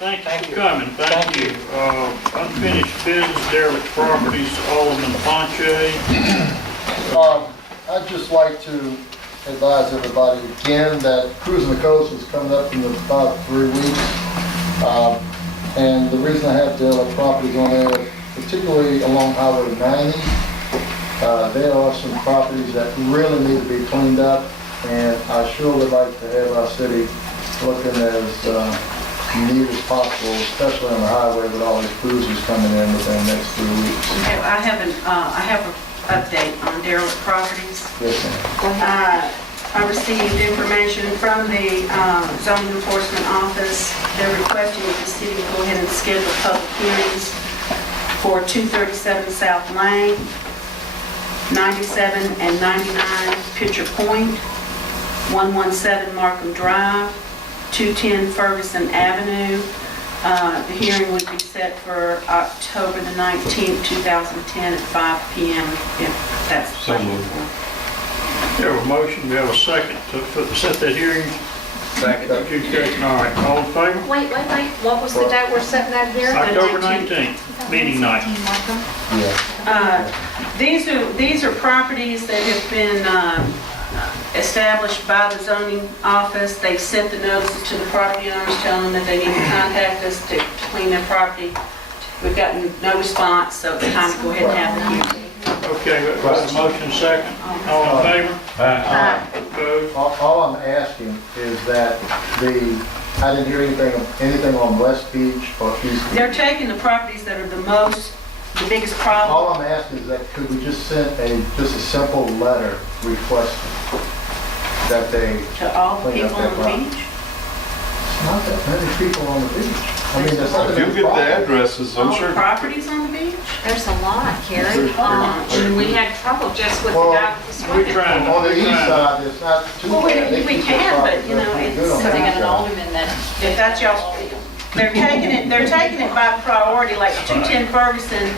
Thank you for coming, thank you. Unfinished business, derelict properties, Alderman Ponche. I'd just like to advise everybody again that Cruising the Coast is coming up in about 3 weeks. And the reason I have derelict properties on there, particularly along Highway 90, there are some properties that really need to be cleaned up, and I sure would like to have our city looking as neat as possible, especially on the highway with all these cruisers coming in within the next 3 weeks. Okay, I have an update on derelict properties. Yes, ma'am. I received information from the zoning enforcement office. They're requesting that the city go ahead and schedule public hearings for 237 South Lane, 97 and 99 Pitcher Point, 117 Markham Drive, 210 Ferguson Avenue. The hearing would be set for October the 19th, 2010 at 5 p.m. if that's So moved. We have a motion, we have a second to set that hearing. Second. Okay, all right, all in favor? Wait. What was the date we're setting that here? October 19th, meeting night. Yeah. These are properties that have been established by the zoning office. They've sent the notices to the property owners telling them that they need to contact us to clean their property. We've gotten no response, so it's time to go ahead and have the hearing. Okay, we have a motion second. All in favor? Opposed? All I'm asking is that I didn't hear anything on West Beach or East Beach. They're taking the properties that are the biggest problem. All I'm asking is that could we just send just a simple letter requesting that they To all the clean up people their on the property? beach. Not that many people on the beach. I mean, there's not If you enough get the property. addresses, I'm All the sure. properties on the beach? There's a lot, Carrie. There's pretty much. And we had trouble just with the Well, guy with the We swimming trying pool. On the east side, there's not too Well, bad. we They keep can, their but, property you know, pretty it's- good on So they got that an side. alderman that. If that's y'all, they're taking it by priority, like 210 Ferguson,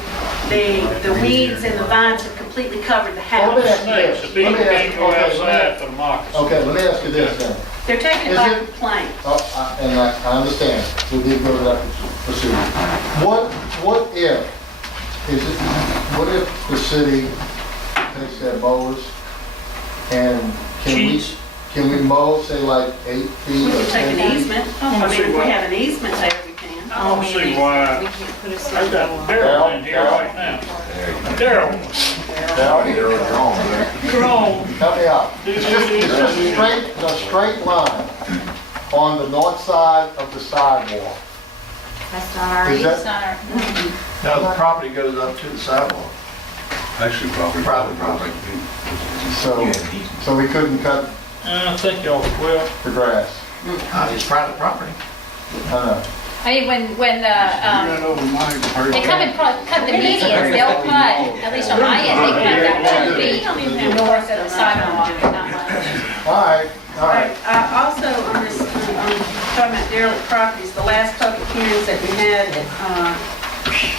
the weeds and the vines have completely covered the Well, let me house. ask you Snakes, this. the people Let me ask- can't go okay, let me- outside for the moccasins. Okay, let me ask you this then. They're taking it Is by it- complaint. And I understand, we did go to that procedure. What if the city takes their mowers and can we mow, say like 8 feet We or can 10 take an feet? easement. I mean, if we have an easement there, we can. I don't see why. We can't put a I've got signal. Darryl in here right now. Darryl, Now, come on. help me out. It's just a straight line on the north side of the sidewalk. That's not our Is that- easement. No, the property goes up to the sidewalk. Actually, probably. Private property. So we couldn't cut I think y'all, well, the grass. It's private property. I know. I mean, when the, Right over my they come and cut the medians, they'll cut, at least on my end, they cut about 2 feet north of the sidewalk, not much. All right. Also, on this, talking about derelict properties, the last public hearings that we had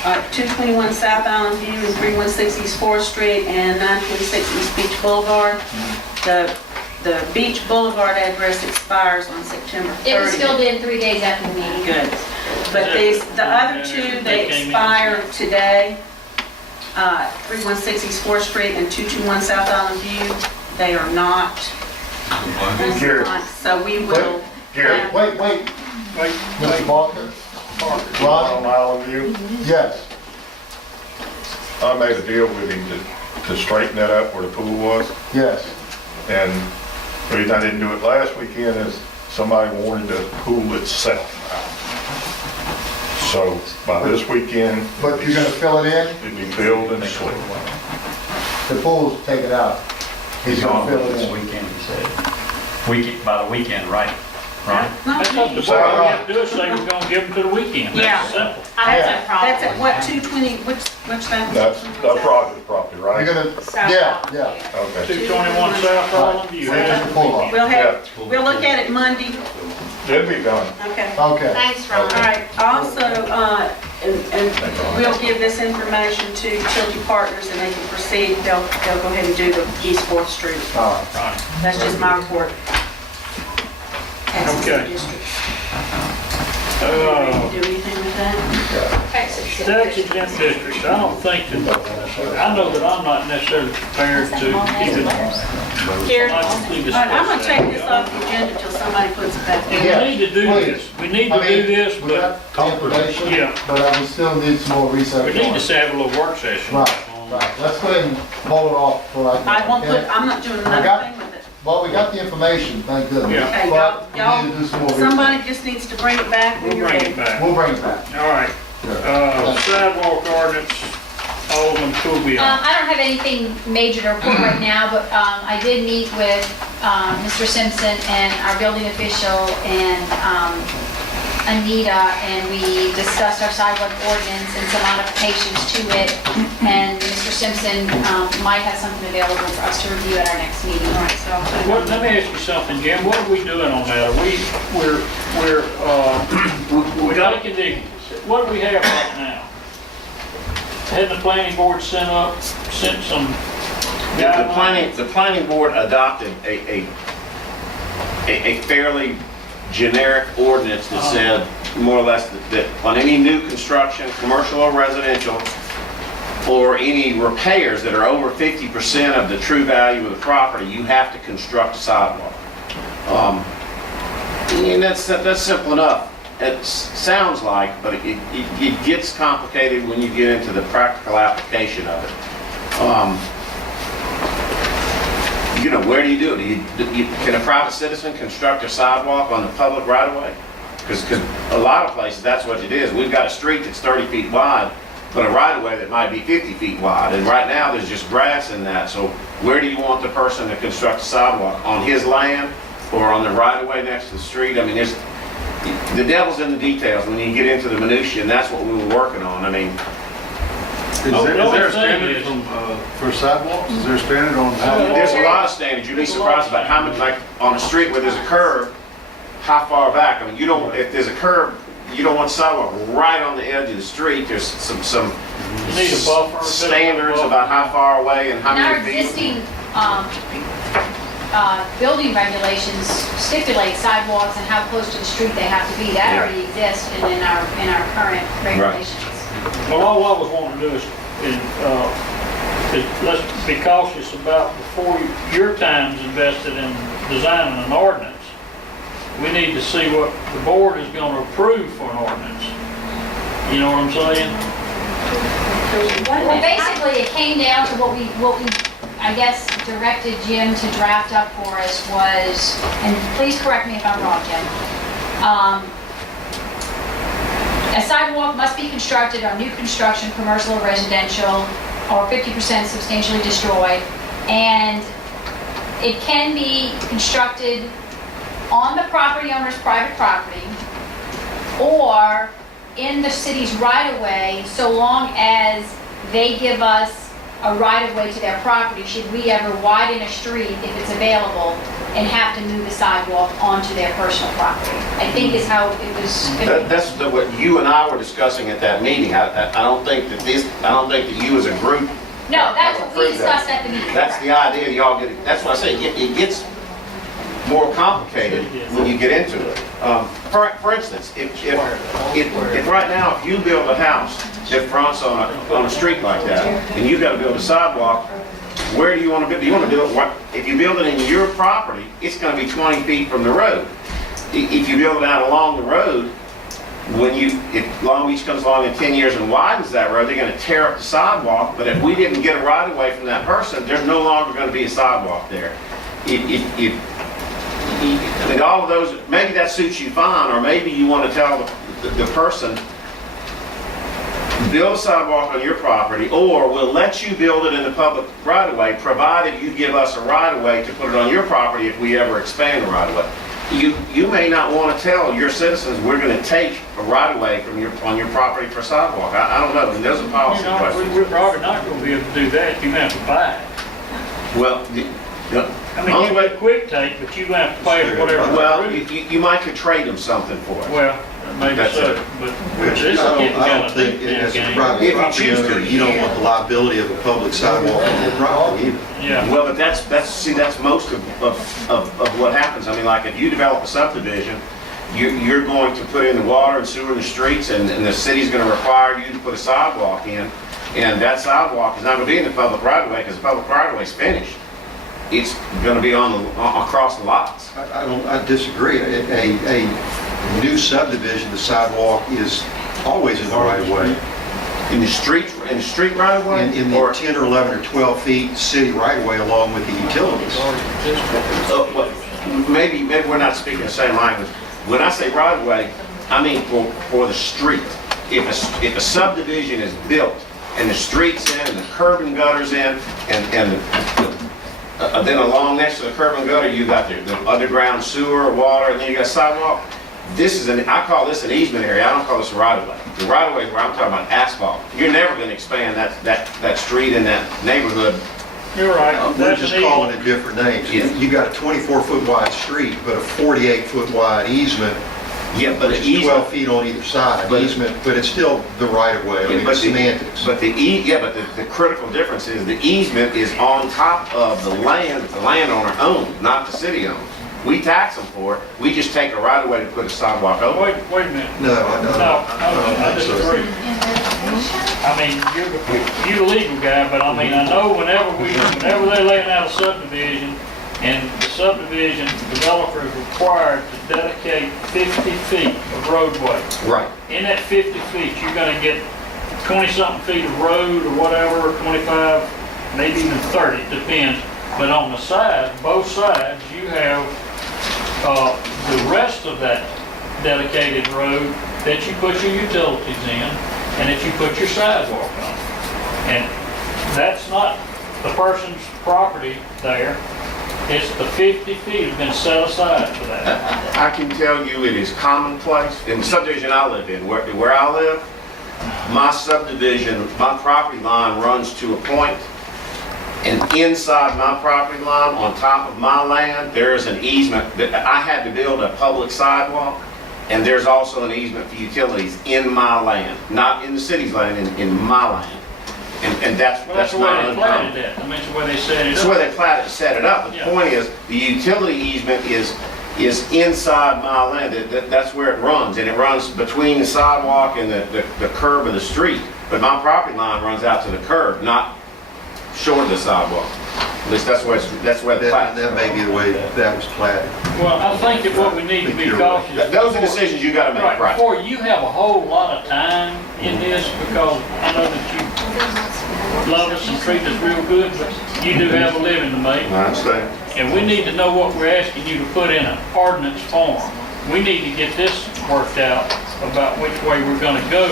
at 221 South Island View and 316 East 4th Street and 926 East Beach Boulevard, the Beach Boulevard address expires on September 30th. It was still in 3 days after the meeting. Good. But the other two, they expired today. 316 East 4th Street and 221 South Island View, they are not. Gary. So we will. Gary. Wait, Mr. Barker? On Island View, Yes. I made a deal with him to straighten that up where the pool was. Yes. And the reason I didn't do it last weekend is somebody wanted the pool itself. So by this weekend, But you're gonna fill it in? it'd be filled and swept. The pool's taken out. He's gonna fill it This in. weekend, he said. By the weekend, right? Right? that's what the board, all you have to do is say we're gonna give them to the weekend. Yeah. That's simple. I have no problem. That's at what, 220, which that? That's Roger's property, You're right? gonna, yeah. Okay. 221 South Island View. Right. Take the pull off. We'll look at it Monday. It'll be done. Okay. Okay. Thanks, Ron. All right, also, and we'll give this information to Utility Partners and they can proceed. They'll go ahead and do the East 4th Street. All right. Right. That's just my report. As to the Okay. district. Do anything with that? Okay, so Tax exempt districts, I don't think that, I know that I'm not necessarily prepared to even Here, logically all discuss right, I'm gonna that. take this off the agenda till somebody puts it back in. Yeah. We need to do please. this, we need I to do mean, this, we but got the information, Yeah. but we still need some more research. we need on to it. say have a little work session. Right, right. Let's go ahead and hold it off for right now. I won't put, okay? I'm not doing I got- another thing with it. Well, we got the information, thank goodness. Yeah. Okay, But y'all, we need to do some more research. somebody just needs to bring it back when We'll you're bring ready. it back. We'll bring it back. All right, sidewalk ordinance, Alderman Kubiak. I don't have anything major to report right now, but I did meet with Mr. Simpson and our building official and Anita, and we discussed our sidewalk ordinance and some modifications to it. And Mr. Simpson might have something available for us to review at our next meeting. All right, so I'll put it What, on. let me ask you something, Jim, what are we doing on that? Are we're taking the, what do we have right now? Hadn't the planning board sent some guidelines? The planning board adopted a fairly generic ordinance that said, more or less, that on any new construction, commercial or residential, or any repairs that are over 50% of the true value of the property, you have to construct a sidewalk. And that's simple enough. It sounds like, but it gets complicated when you get into the practical application of it. You know, where do you do it? Can a private citizen construct a sidewalk on the public right-of-way? Because a lot of places, that's what it is. We've got a street that's 30 feet wide, but a right-of-way that might be 50 feet wide. And right now, there's just grass in that. So where do you want the person to construct a sidewalk? On his land or on the right-of-way next to the street? I mean, the devil's in the details when you get into the minutia, and that's what we were working on. I mean, Is there No, a I'm saying standard is- for sidewalks? Is there a standard on how? there's a lot of standards. You'd be surprised about how much, like, on a street where there's a curve, how far back? I mean, you don't, if there's a curve, you don't want sidewalk right on the edge of the street. There's some You need a buffer. standards about how far away and how And our many feet. existing building regulations stipulate sidewalks and how close to the street they have to be. That already exists in our current regulations. Well, all I was wanting to do is let's be cautious about before your time's invested in designing an ordinance. We need to see what the board is going to approve for an ordinance. You know what I'm saying? Well, basically, it came down to what we, I guess, directed Jim to draft up for us was, and please correct me if I'm wrong, Jim. A sidewalk must be constructed on new construction, commercial or residential, or 50% substantially destroyed. And it can be constructed on the property owner's private property or in the city's right-of-way, so long as they give us a right-of-way to their property, should we ever widen a street if it's available and have to move the sidewalk onto their personal property. I think is how it was. That's what you and I were discussing at that meeting. I don't think that you as a group. No, that's what we approved that. discussed at the meeting. That's the idea, y'all get, that's what I say, it gets more complicated when you get into it. For instance, if right now, if you build a house that fronts on a street like that, and you've got to build a sidewalk, where do you want to build? Do you want to do it, if you build it in your property, it's going to be 20 feet from the road. If you build it out along the road, if Long Beach comes along in 10 years and widens that road, they're going to tear up the sidewalk, but if we didn't get a right of way from that person, there's no longer going to be a sidewalk there. I mean, all of those, maybe that suits you fine, or maybe you want to tell the person, build a sidewalk on your property, or we'll let you build it in the public right-of-way, provided you give us a right-of-way to put it on your property if we ever expand the right-of-way. You may not want to tell your citizens, we're going to take a right-of-way on your property for a sidewalk. I don't know, and those are policy questions. We're probably not going to be able to do that. You have to buy it. Well, I mean, you may quick take, but you have to pay whatever. well, you might could trade them something for it. Well, maybe That's so, it. but Which this is getting I kind don't of think, deep as a game. private If you property choose owner, to. you don't want the liability of a public sidewalk on your property either. Yeah. Well, but that's most of what happens. I mean, like if you develop a subdivision, you're going to put in the water and sewer in the streets, and the city's gonna require you to put a sidewalk in, and that sidewalk is not gonna be in the public right of way, because the public right of way is finished. It's gonna be across the lots. I disagree. A new subdivision, the sidewalk is always in the right of way. In the street right of way? In the 10 or 11 or 12 feet city right of way along with the utilities. Maybe we're not speaking the same language. When I say right of way, I mean for the street. If a subdivision is built and the street's in and the curb and gutter's in and then along next to the curb and gutter you got the underground sewer, water, and then you got sidewalk. I call this an easement area. I don't call this a right of way. The right of way is where I'm talking about asphalt. You're never going to expand that street in that neighborhood. You're right. We're That's just an calling it different names. Yeah. You got a 24-foot wide street, but a 48-foot wide easement, Yeah, but which the is 12 easement. feet on either side. But- Easement, but it's still the right of way. I mean, But it's the- semantics. But the critical difference is the easement is on top of the land that the landowner owns, not the city owns. We tax them for it. We just take a right of way to put a sidewalk over. Wait a minute. No, I don't. No, I I don't think so. disagree. I mean, you're the legal guy, but I mean, I know whenever they're laying out a subdivision, and the subdivision developer is required to dedicate 50 feet of roadway. Right. In that 50 feet, you're gonna get 20-something feet of road or whatever, 25, maybe even 30, depends. But on the side, both sides, you have the rest of that dedicated road that you put your utilities in and that you put your sidewalk on. And that's not the person's property there. It's the 50 feet has been set aside for that. I can tell you it is commonplace. In the subdivision I live in, where I live, my subdivision, my property line runs to a point, and inside my property line, on top of my land, there is an easement that I had to build a public sidewalk, and there's also an easement for utilities in my land, not in the city's land, in my land. And that's Well, that's the way not they uncommon. platted it. I mean, it's the way they set it That's where up. they platted, set it up. The Yeah. point is, the utility easement is inside my land. That's where it runs, and it runs between the sidewalk and the curb of the street. But my property line runs out to the curb, not short of the sidewalk. At least that's where the plat. That may be the way that was platted. Well, I think that what we need to be cautious. Those are decisions you gotta make, Right, right? before you have a whole lot of time in this, because I know that you love us and treat us real good, but you do have a living to make. I understand. And we need to know what we're asking you to put in an ordinance form. We need to get this worked out about which way we're gonna go.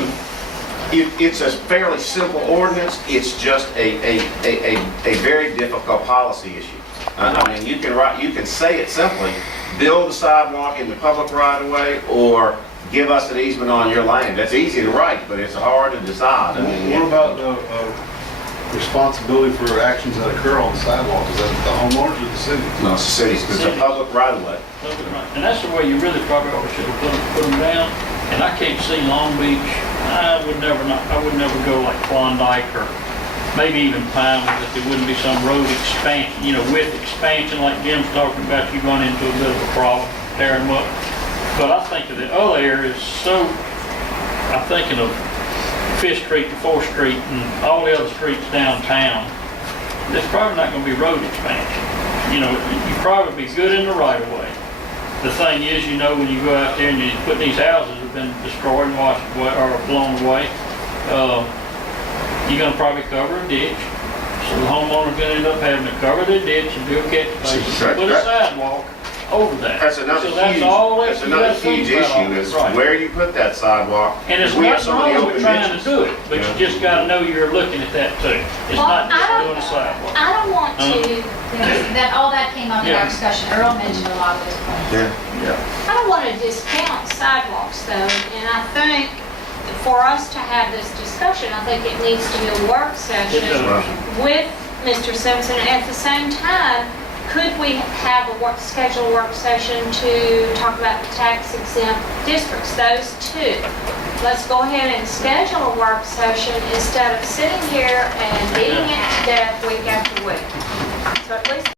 It's a fairly simple ordinance. It's just a very difficult policy issue. I mean, you can say it simply, build a sidewalk in the public right of way, or give us an easement on your land. That's easy to write, but it's hard to decide. I mean, What about responsibility for actions that occur on the sidewalk? Is that the homeowners or the city? no, it's the cities, 'cause it's a public right of way. And that's the way you really probably should have put them down. And I can't see Long Beach, I would never go like Klondike or maybe even Pinewood, that there wouldn't be some road expansion, with expansion like Jim's talking about, you run into a bit of a problem, tear them up. But I think of the other areas, I'm thinking of Fifth Street to Fourth Street and all the other streets downtown. There's probably not gonna be road expansion. You probably be good in the right of way. The thing is, when you go out there and you put these houses that have been destroyed and washed away or blown away, you're gonna probably cover a ditch. So the homeowner's gonna end up having to cover the ditch and do a catch basin, and put a sidewalk over that. That's another So that's huge, all that that's you another gotta think huge about all issue this, is right. where you put that sidewalk. And it's We have not so many wrong open with trying to ditches. do it, but you just gotta know you're looking at that too. It's Well, not just I don't- doing a sidewalk. I don't want to, all that came up in Yeah. our discussion. Earl mentioned a lot of those points. Yeah. I don't want to discount sidewalks though, and I think for us to have this discussion, I think it needs to be a work It session does. with Mr. Simpson. At the same time, could we have a scheduled work session to talk about the tax exempt districts, those two? Let's go ahead and schedule a work session instead of sitting here and beating it to death week after week. So at least